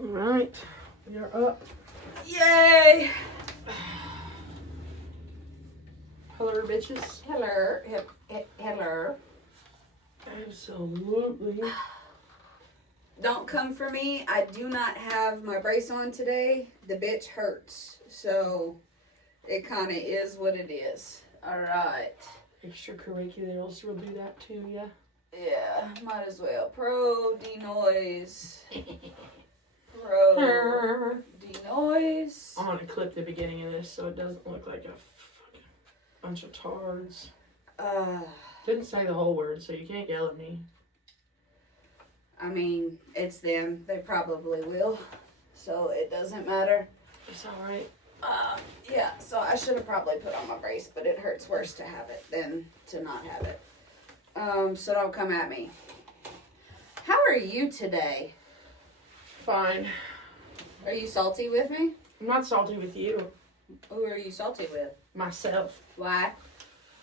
Alright, we are up. Yay! Hello, bitches. Hello. Hello. Absolutely. Don't come for me. I do not have my brace on today. The bitch hurts. So, it kind of is what it is. Alright. Extracurriculars will do that too, yeah? Yeah, might as well. Pro denoise. Pro denoise. I'm gonna clip the beginning of this so it doesn't look like a fucking bunch of tards. Didn't say the whole word, so you can't yell at me. I mean, it's them. They probably will. So it doesn't matter. It's alright. Yeah, so I should have probably put on my brace, but it hurts worse to have it than to not have it. So don't come at me. How are you today? Fine. Are you salty with me? I'm not salty with you. Who are you salty with? Myself. Why?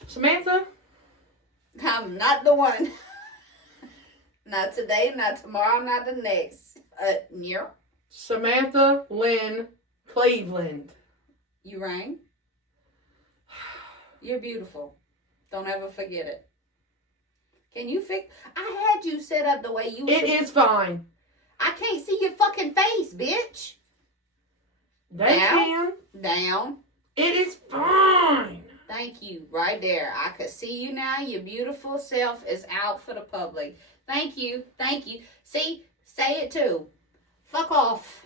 Samantha? I'm not the one. Not today, not tomorrow, not the next. Near. Samantha Lynn Cleveland. You rang? You're beautiful. Don't ever forget it. Can you fix? I had you set up the way you. It is fine. I can't see your fucking face, bitch. They Down. can. Down. It is fine. Thank you. Right there. I could see you now. Your beautiful self is out for the public. Thank you. Thank you. See? Say it too. Fuck off.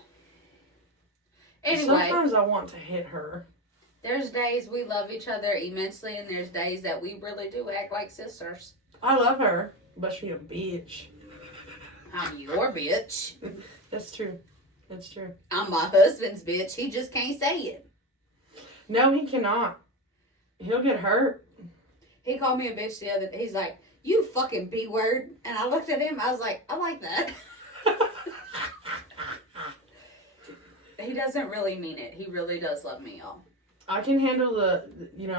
Anyway. Sometimes I want to hit her. There's days we love each other immensely, and there's days that we really do act like sisters. I love her, but she a bitch. I'm your bitch. That's true. That's true. I'm my husband's bitch. He just can't say it. No, he cannot. He'll get hurt. He called me a bitch the other day. He's like, you fucking B-word. And I looked at him. I was like, I like that. He doesn't really mean it. He really does love me, y'all. I can handle the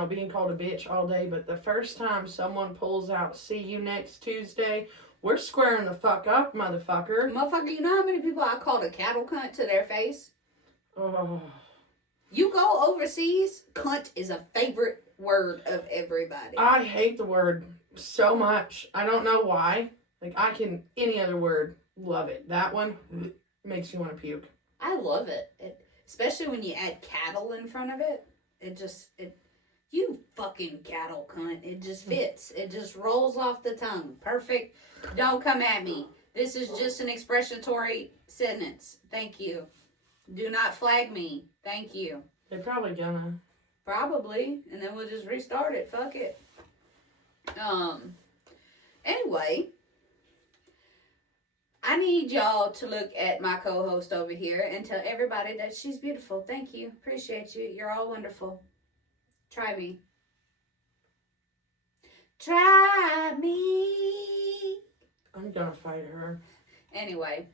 being called a bitch all day, but the first time someone pulls out, see you next Tuesday, we're squaring the fuck up, motherfucker. Motherfucker, you know how many people I called a cattle cunt to their face? Oh. You go overseas, cunt is a favorite word of everybody. I hate the word so much. I don't know why. Like, any other word, love it. That one makes me want to puke. I love it. Especially when you add cattle in front of it. You fucking cattle cunt. It just fits. It just rolls off the tongue. Perfect. Don't come at me. This is just an expressionatory sentence. Thank you. Do not flag me. Thank you. They're probably gonna. Probably. And then we'll just restart it. Fuck it. Anyway. I need y'all to look at my co-host over here and tell everybody that she's beautiful. Thank you. Appreciate you. You're all wonderful. Try me. Try me. I'm gonna fight her. Anyway,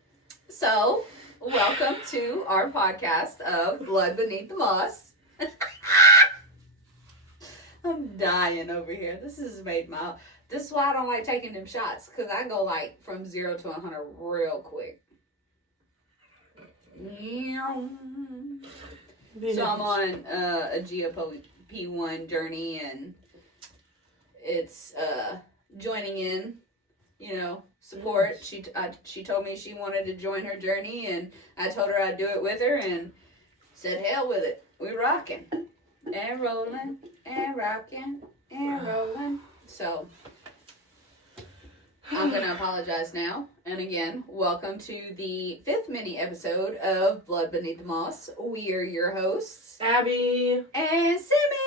so welcome to our podcast of Blood Beneath the Moss. I'm dying over here. This is why I don't like taking them shots, because I go like from 0 to 100 real quick. So I'm on a GOP1 journey, and it's joining in, support. She told me she wanted to join her journey, and I told her I'd do it with her, and said hell with it. We're rocking and rolling and rocking and rolling. So I'm going to apologize now. And again, welcome to the 5th mini episode of Blood Beneath the Moss. We are your hosts, Abby and Simi.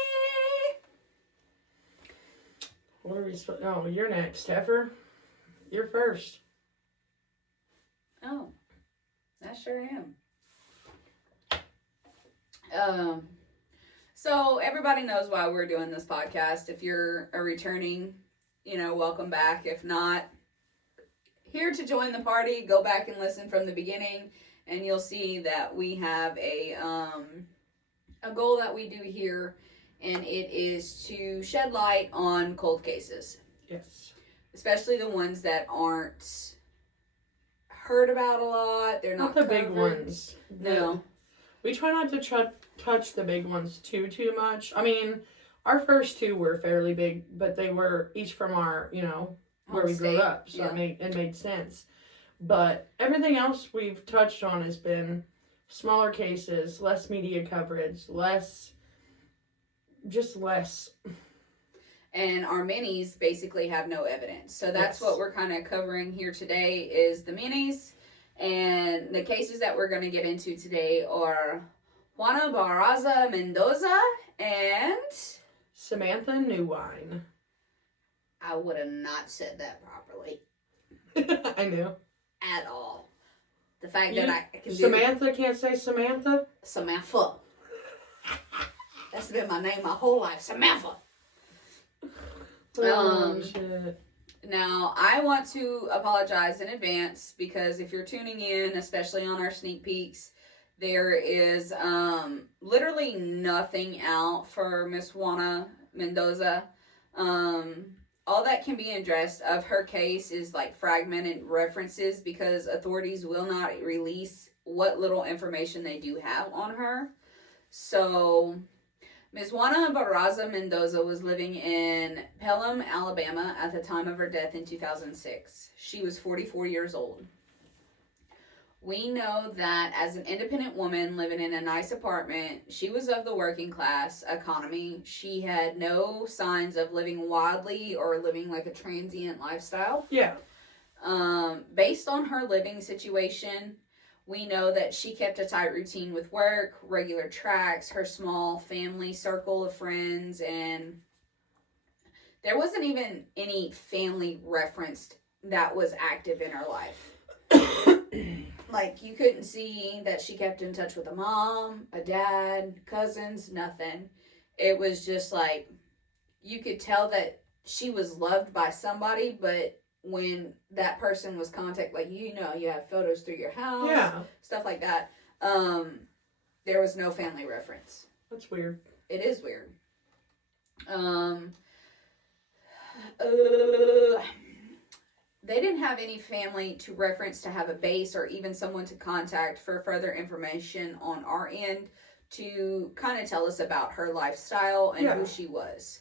What are we supposed? Oh, you're next, Heifer. You're first. Oh, I sure am. So everybody knows why we're doing this podcast. If you're a returning, welcome back. If not, here to join the party, go back and listen from the beginning, and you'll see that we have a goal that we do here, and it is to shed light on cold cases. Yes. Especially the ones that aren't heard about a lot. They're not the covered. big ones. No. We try not to touch the big ones too much. I mean, our first two were fairly big, but they were each from our, where we grew up, so it made sense. But everything else we've touched on has been smaller cases, less media coverage, less. And our minis basically have no evidence. So that's what we're kind of covering here today is the minis. And the cases that we're going to get into today are Juana Mendoza and Samantha Neuwein. I would have not said that properly. I know. At all. The fact that I can Samantha can't say Samantha? Samantha. That's been my name my whole life. Samantha. Shit. Now, I want to apologize in advance because if you're tuning in, especially on our sneak peeks, there is literally nothing out for Miss Juana Mendoza. All that can be addressed of her case is like fragmented references because authorities will not release what little information they do have on her. So, Ms. Juana Mendoza was living in Pelham, Alabama at the time of her death in 2006. She was 44 years old. We know that as an independent woman living in a nice apartment, she was of the working class economy. She had no signs of living wildly or living like a transient lifestyle. Yeah. Based on her living situation, we know that she kept a tight routine with work, regular tracks, her small family circle of friends, and there wasn't even any family referenced that was active in her life. Like, you couldn't see that she kept in touch with a mom, a dad, cousins, nothing. It was just like, you could tell that she was loved by somebody, but when that person was contacted, like, you have photos through your house, stuff like that, there was no family reference. That's weird. It is weird. They didn't have any family to reference to have a base or even someone to contact for further information on our end to kind of tell us about her lifestyle and who she was.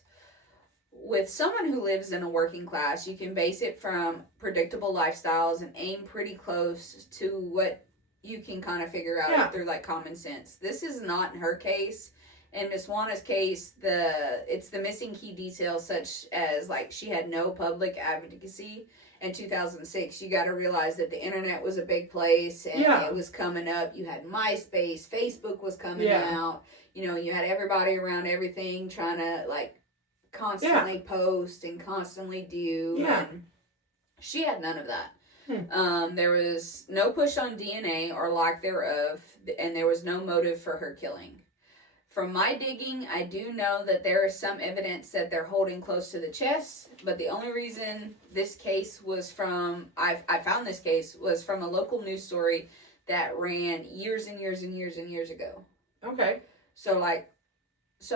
With someone who lives in a working class, you can base it from predictable lifestyles and aim pretty close to what you can kind of figure out through like common sense. This is not in her case. In Miss Juana's case, it's the missing key details such as like she had no public advocacy. In 2006, you got to realize that the internet was a big place and it was coming up. You had MySpace, Facebook was coming out. You had everybody around everything trying to like constantly post and constantly do. Yeah. And she had none of that. There was no push on DNA or lack thereof, and there was no motive for her killing. From my digging, I do know that there is some evidence that they're holding close to the chest, but the only reason this case was from, I found this case, was from a local news story that ran years and years and years and years ago. Okay. So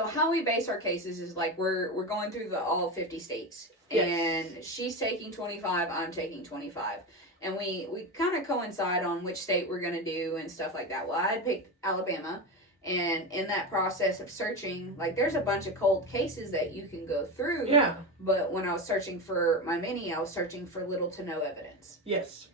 how we base our cases is like we're going through all 50 states. And she's taking 25, I'm taking 25. And we kind of coincide on which state we're going to do and stuff like that. Well, I picked Alabama. And in that process of searching, like, there's a bunch of cold cases that you can go through. Yeah. But when I was searching for my mini, I was searching for little to no evidence. Yes.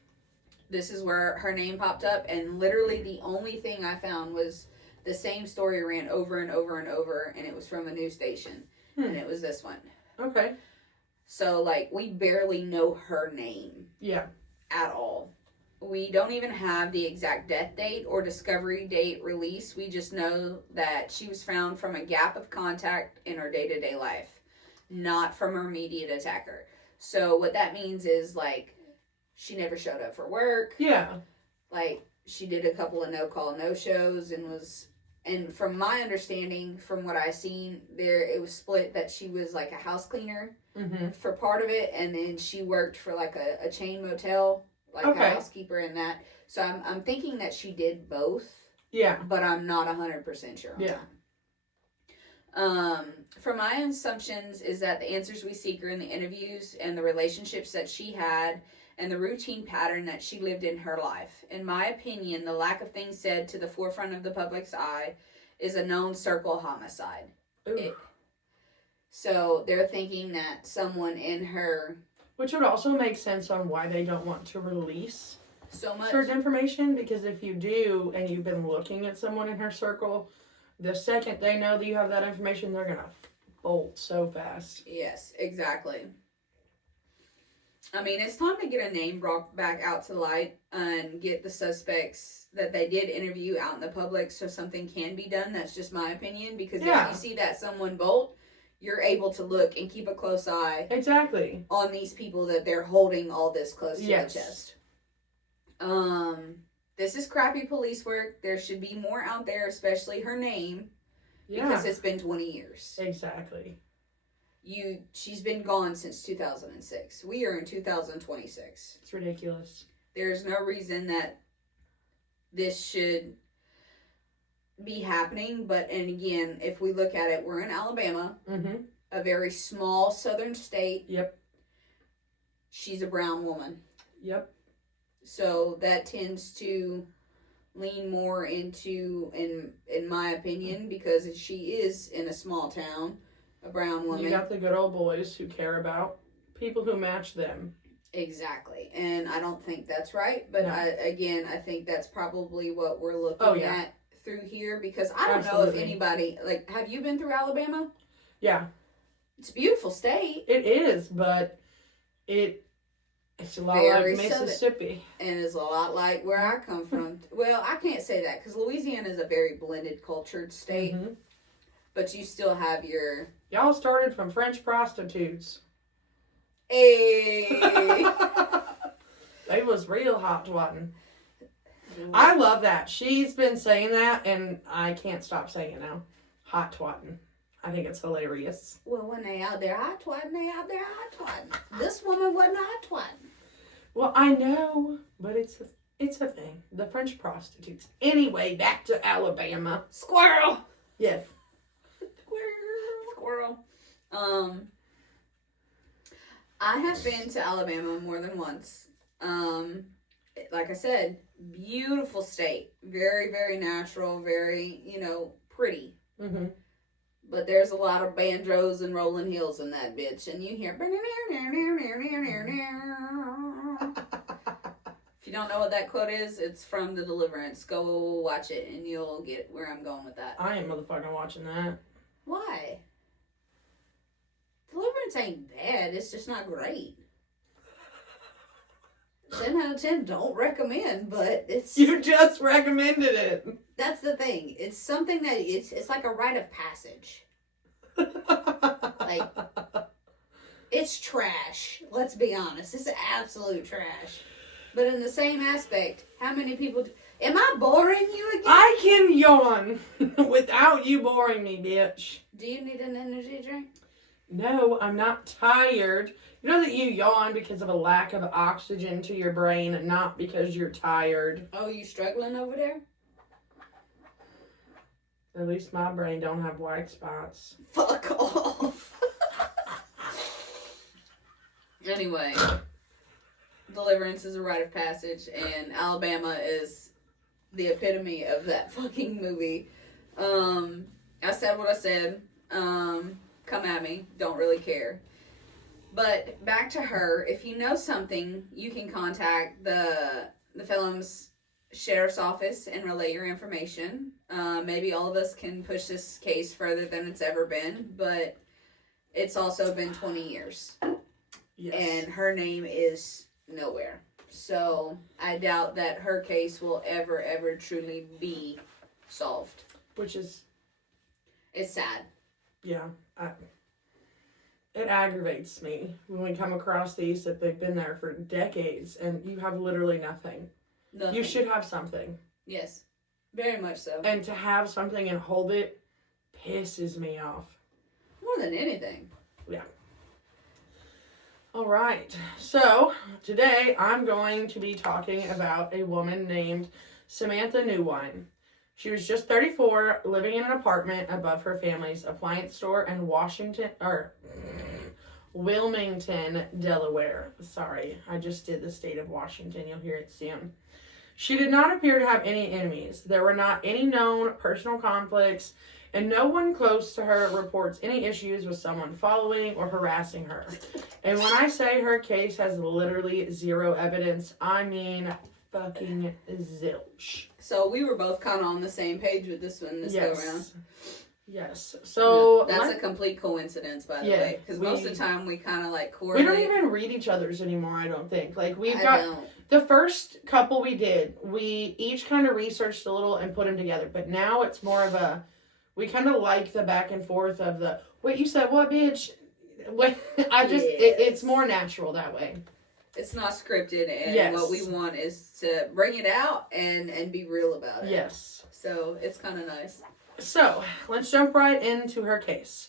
This is where her name popped up, and literally the only thing I found was the same story ran over and over and over, and it was from a news station. And it was this one. Okay. So, like, we barely know her name. Yeah. At all. We don't even have the exact death date or discovery date release. We just know that she was found from a gap of contact in her day-to-day life, not from her immediate attacker. So what that means is, like, she never showed up for work. Yeah. Like, she did a couple of no-call, no-shows and from my understanding, from what I've seen, it was split that she was, like, a house cleaner for part of it, and then she worked for, like, a chain motel. Like a housekeeper in that. So I'm thinking that she did both. Yeah. But I'm not 100% sure on that. From my assumptions is that the answers we seek are in the interviews and the relationships that she had, and the routine pattern that she lived in her life. In my opinion, the lack of things said to the forefront of the public's eye is a known circle homicide. So they're thinking that someone in her... Which would also make sense on why they don't want to release so much certain information, because if you do, and you've been looking at someone in her circle, the second they know that you have that information, they're going to bolt so fast. Yes, exactly. I mean, it's time to get a name brought back out to light and get the suspects that they did interview out in the public so something can be done. That's just my opinion. Because if you see that someone bolt, you're able to look and keep a close eye. Exactly. On these people that they're holding all this close to the chest. This is crappy police work. There should be more out there, especially her name. Yeah. Because it's been 20 years. Exactly. She's been gone since 2006. We are in 2026. It's ridiculous. There's no reason that this should be happening. And again, if we look at it, we're in Alabama. Mm-hmm. A very small southern state. Yep. She's a brown woman. Yep. So that tends to lean more into, in my opinion, because she is in a small town, a brown woman. You got the good old boys who care about people who match them. Exactly. And I don't think that's right. But no. I think that's probably what we're looking at through here. Because I don't know if anybody, like, have you been through Alabama? Yeah. It's a beautiful state. It is, but it's a lot like Mississippi. And it's a lot like where I come from. Well, I can't say that because Louisiana is a very blended, cultured state. Mm-hmm. But you still have your... Y'all started from French prostitutes. Hey! They was real hot twatting. I love that. She's been saying that, and I can't stop saying it now. Hot twatting. I think it's hilarious. Well, when they out there hot twatting, they out there hot twatting. This woman wasn't hot twatting. Well, I know, but it's a thing. The French prostitutes. Anyway, back to Alabama. Squirrel! Yes. Squirrel. I have been to Alabama more than once. Like I said, beautiful state. Very, very natural. Very, pretty. Mm-hmm. But there's a lot of banjos and rolling hills in that bitch. And you hear... If you don't know what that quote is, it's from The Deliverance. Go watch it and you'll get where I'm going with that. I ain't motherfucking watching that. Why? Deliverance ain't bad. It's just not great. 10 out of 10 don't recommend, but it's... You just recommended it. That's the thing. It's something that it's like a rite of passage. Like, it's trash. Let's be honest. It's absolute trash. But in the same aspect, how many people... Am I boring you again? I can yawn without you boring me, bitch. Do you need an energy drink? No, I'm not tired. You know that you yawn because of a lack of oxygen to your brain and not because you're tired. Oh, you struggling over there? At least my brain don't have white spots. Fuck off. Anyway, Deliverance is a rite of passage, and Alabama is the epitome of that fucking movie. I said what I said. Come at me. Don't really care. But back to her. If you know something, you can contact the film's sheriff's office and relay your information. Maybe all of us can push this case further than it's ever been, but it's also been 20 years. Yes. And her name is nowhere. So I doubt that her case will ever truly be solved. Which is... It's sad. Yeah. It aggravates me when we come across these that they've been there for decades and you have literally nothing. You should have something. Yes. Very much so. And to have something and hold it pisses me off. More than anything. Yeah. All right. So, today I'm going to be talking about a woman named Samantha Neuwein. She was just 34, living in an apartment above her family's appliance store in Wilmington, Delaware. Sorry, I just did the state of Washington. You'll hear it soon. She did not appear to have any enemies. There were not any known personal conflicts, and no one close to her reports any issues with someone following or harassing her. And when I say her case has literally zero evidence, I mean fucking zilch. So we were both kind of on the same page with this one go around. Yes. So that's a complete coincidence, by the way, because most of the time we kind of like correlate. We don't even read each other's anymore. I don't think. Like we've got the first couple we did. We each kind of researched a little and put them together. But now it's more of a. We kind of like the back and forth of the. Wait, you said what, bitch? Wait, it's more natural that way. It's not scripted, and what we want is to bring it out and be real about it. Yes. So it's kind of nice. So, let's jump right into her case.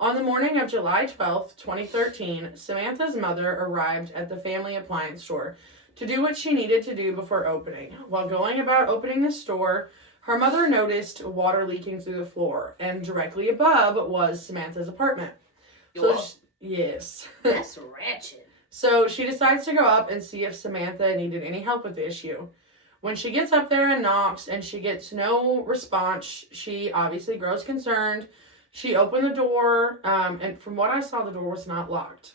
On the morning of July 12th, 2013, Samantha's mother arrived at the family appliance store to do what she needed to do before opening. While going about opening the store, her mother noticed water leaking through the floor, and directly above was Samantha's apartment. Yes. That's ratchet. So, she decides to go up and see if Samantha needed any help with the issue. When she gets up there and knocks and she gets no response, she obviously grows concerned. She opened the door, and from what I saw, the door was not locked.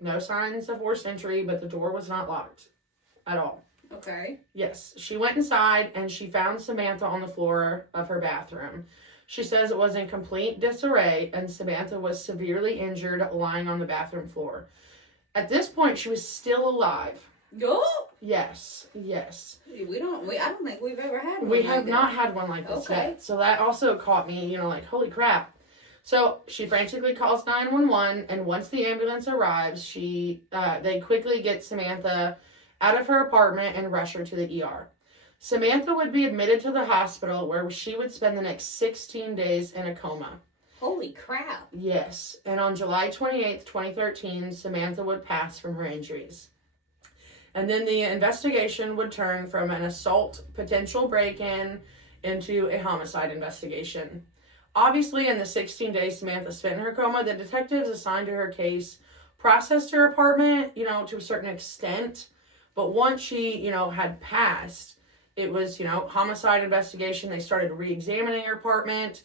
No signs of forced entry, but the door was not locked at all. Okay. Yes. She went inside and she found Samantha on the floor of her bathroom. She says it was in complete disarray and Samantha was severely injured lying on the bathroom floor. At this point, she was still alive. Go. Yes. I don't think we've ever had one. We have not had one like this yet. So that also caught me, like, holy crap. So she frantically calls 911, and once the ambulance arrives, they quickly get Samantha out of her apartment and rush her to the ER. Samantha would be admitted to the hospital where she would spend the next 16 days in a coma. Holy crap. Yes. And on July 28th, 2013, Samantha would pass from her injuries. And then the investigation would turn from an assault potential break-in into a homicide investigation. Obviously, in the 16 days Samantha spent in her coma, the detectives assigned to her case processed her apartment, to a certain extent. But once she, had passed, it was, homicide investigation. They started re-examining her apartment.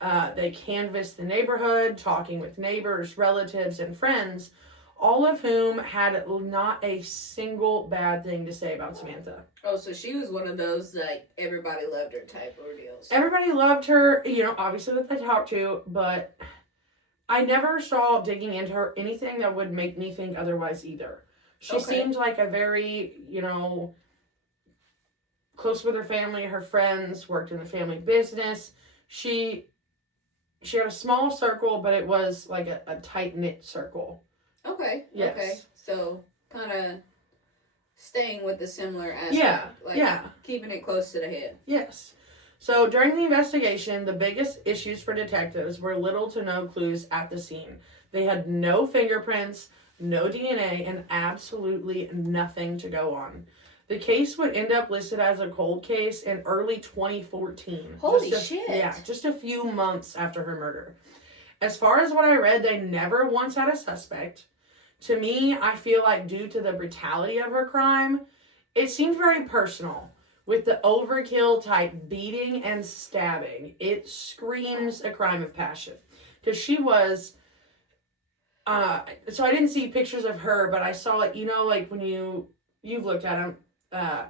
They canvassed the neighborhood, talking with neighbors, relatives, and friends, all of whom had not a single bad thing to say about Samantha. Oh, so she was one of those, like, everybody loved her type ordeals. Everybody loved her, obviously that they talked to, but I never saw digging into her anything that would make me think otherwise either. She seemed like a very, close with her family, her friends, worked in the family business. She had a small circle, but it was like a tight-knit circle. Okay. Yes. Okay. So, kind of staying with the similar aspect. Yeah. Keeping it close to the head. Yes. So, during the investigation, the biggest issues for detectives were little to no clues at the scene. They had no fingerprints, no DNA, and absolutely nothing to go on. The case would end up listed as a cold case in early 2014. Holy shit. Yeah, just a few months after her murder. As far as what I read, they never once had a suspect. To me, I feel like due to the brutality of her crime, it seemed very personal. With the overkill type beating and stabbing, it screams a crime of passion. Because she was, so I didn't see pictures of her, but I saw, like when you've looked at them,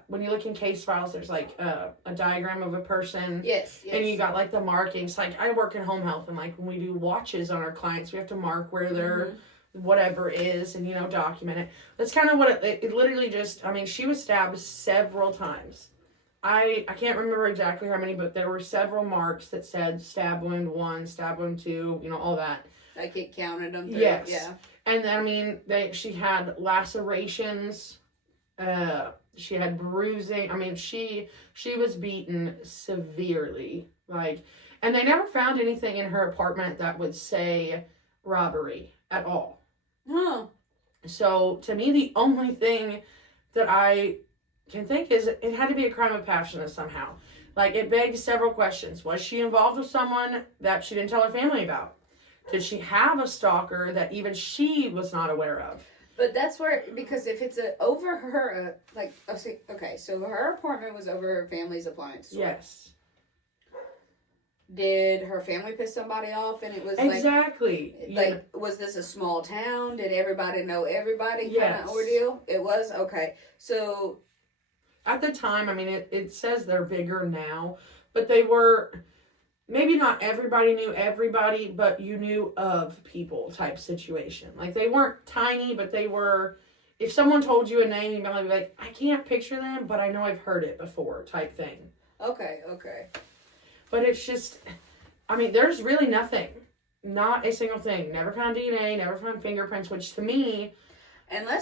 when you look in case files, there's like a diagram of a person. Yes. And you got like the markings. Like I work in home health, and like when we do watches on our clients, we have to mark where their whatever is and document it. That's kind of what it literally just. I mean, she was stabbed several times. I can't remember exactly how many, but there were several marks that said stab wound 1, stab wound 2, all that. Like it counted them through. Yes. Yeah. And I mean, she had lacerations. She had bruising. I mean, she was beaten severely. And they never found anything in her apartment that would say robbery at all. Huh. So, to me, the only thing that I can think is it had to be a crime of passion somehow. Like, it begs several questions. Was she involved with someone that she didn't tell her family about? Did she have a stalker that even she was not aware of? But that's where, because if it's over her, okay, so her apartment was over her family's appliance store. Yes. Did her family piss somebody off and it was exactly. Was this a small town? Did everybody know everybody kind Yes. of ordeal? It was? Okay. So. At the time, I mean, it says they're bigger now, but they were, maybe not everybody knew everybody, but you knew of people type situation. Like, they weren't tiny, but they were, if someone told you a name, you'd be like, I can't picture them, but I know I've heard it before type thing. Okay. But it's just, I mean, there's really nothing. Not a single thing. Never found DNA, never found fingerprints, which to me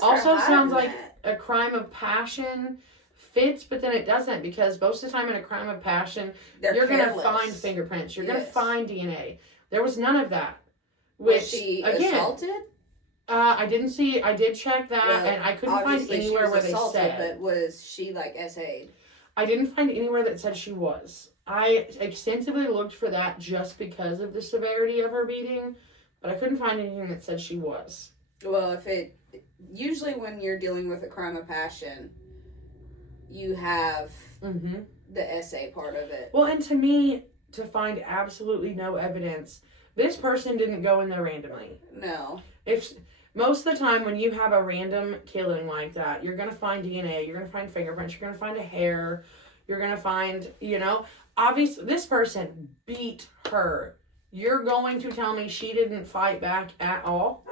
also sounds like a crime of passion fits, but then it doesn't, because most of the time in a crime of passion, you're going to find fingerprints. You're going to find DNA. There was none of that. Which, was she again, assaulted? I did check that, and I couldn't find anywhere where they said. But was she SA'd? I didn't find anywhere that said she was. I extensively looked for that just because of the severity of her beating, but I couldn't find anything that said she was. Well, usually when you're dealing with a crime of passion, you have the SA part of it. Well, and to me, to find absolutely no evidence, this person didn't go in there randomly. No. Most of the time when you have a random killing like that, you're going to find DNA, you're going to find fingerprints, you're going to find a hair, you're going to find, obviously this person beat her. You're going to tell me she didn't fight back at all?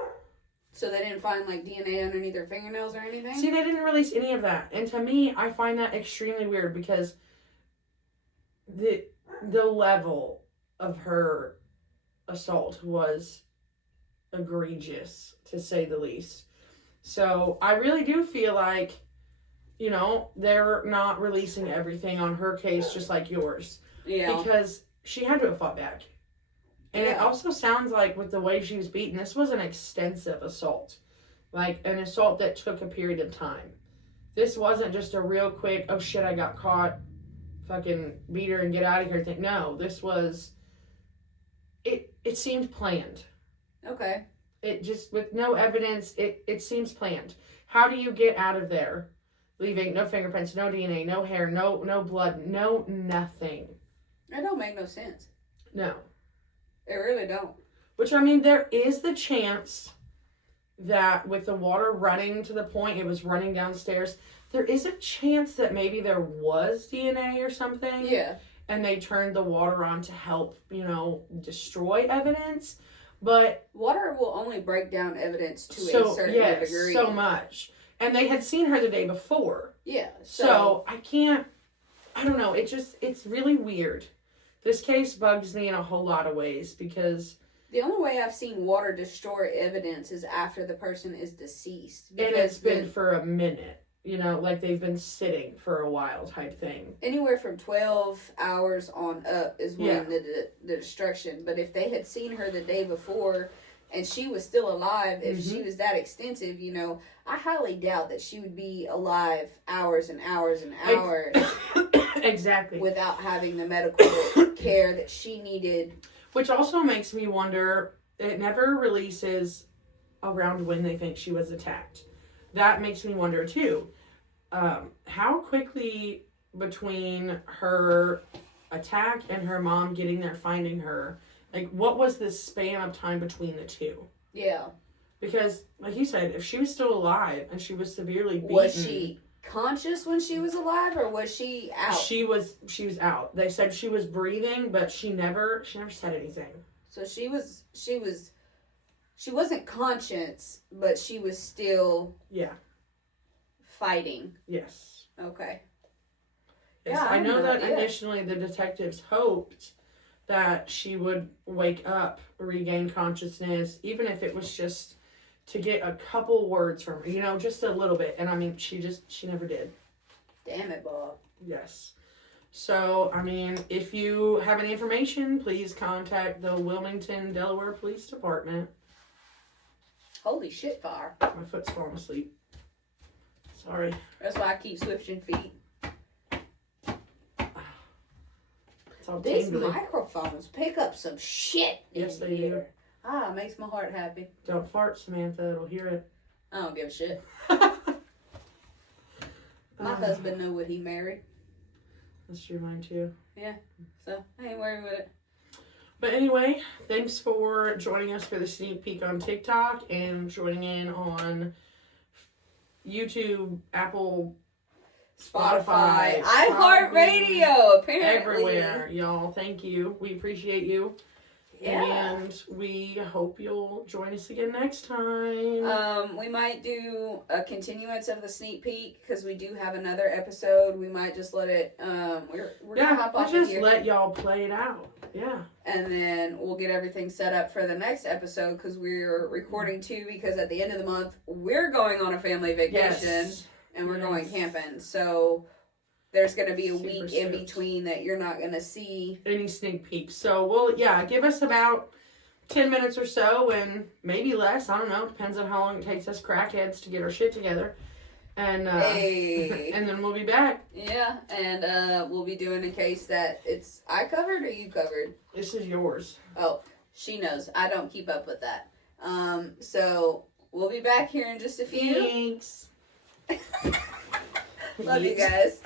So they didn't find DNA underneath her fingernails or anything? See, they didn't release any of that. And to me, I find that extremely weird because the level of her assault was egregious, to say the least. So I really do feel like, they're not releasing everything on her case just like yours. Yeah. Because she had to have fought back. And it also sounds like with the way she was beaten, this was an extensive assault. Like an assault that took a period of time. This wasn't just a real quick, oh shit, I got caught, fucking beat her and get out of here thing. No, this was, it seemed planned. Okay. It just, with no evidence, it seems planned. How do you get out of there? Leaving no fingerprints, no DNA, no hair, no blood, no nothing. That don't make no sense. No. It really don't. Which, I mean, there is the chance that with the water running to the point it was running downstairs, there is a chance that maybe there was DNA or something. Yeah. And they turned the water on to help, destroy evidence. But water will only break down evidence to a certain degree. So much. And they had seen her the day before. Yeah. So I don't know. It's really weird. This case bugs me in a whole lot of ways because... The only way I've seen water destroy evidence is after the person is deceased. And it's been for a minute. They've been sitting for a while type thing. Anywhere from 12 hours on up is when the destruction. But if they had seen her the day before and she was still alive, if she was that extensive, I highly doubt that she would be alive hours and hours and hours. Exactly. Without having the medical care that she needed. Which also makes me wonder, it never releases around when they think she was attacked. That makes me wonder too. How quickly between her attack and her mom getting there finding her, what was the span of time between the two? Yeah. Because, like you said, if she was still alive and she was severely beaten... Was she conscious when she was alive, or was she out? She was out. They said she was breathing, but she never said anything. So she wasn't conscious, but she was still fighting. Yes. Okay. Yes, I know that initially the detectives hoped that she would wake up, regain consciousness, even if it was just to get a couple words from her, just a little bit. And I mean, she never did. Damn it, Bob. Yes. So, I mean, if you have any information, please contact the Wilmington, Delaware Police Department. Holy shit, fire. My foot's falling asleep. Sorry. That's why I keep switching feet. It's all These tingly. microphones pick up some shit. Yes, they do. Makes my heart happy. Don't fart, Samantha. It'll hear it. I don't give a shit. My husband know what he married. That's true, mine too. Yeah, so I ain't worried with it. But anyway, thanks for joining us for the sneak peek on TikTok and joining in on YouTube, Apple, Spotify, iHeartRadio, apparently. everywhere, y'all. Thank you. We appreciate you. Yeah. And we hope you'll join us again next time. We might do a continuance of the sneak peek because we do have another episode. We might just let it. We're gonna hop off just here. let y'all play it out. Yeah. And then we'll get everything set up for the next episode because we're recording two. Because at the end of the month we're going on a family vacation and we're going camping. So there's going to be a week in between that you're not going to see any sneak peeks. So we'll give us about 10 minutes or so, and maybe less. I don't know. Depends on how long it takes us crackheads to get our shit together. And and then we'll be back. Yeah, and we'll be doing a case that it's I covered or you covered. This is yours. Oh, she knows. I don't keep up with that. So we'll be back here in just a few. Thanks. Love you guys.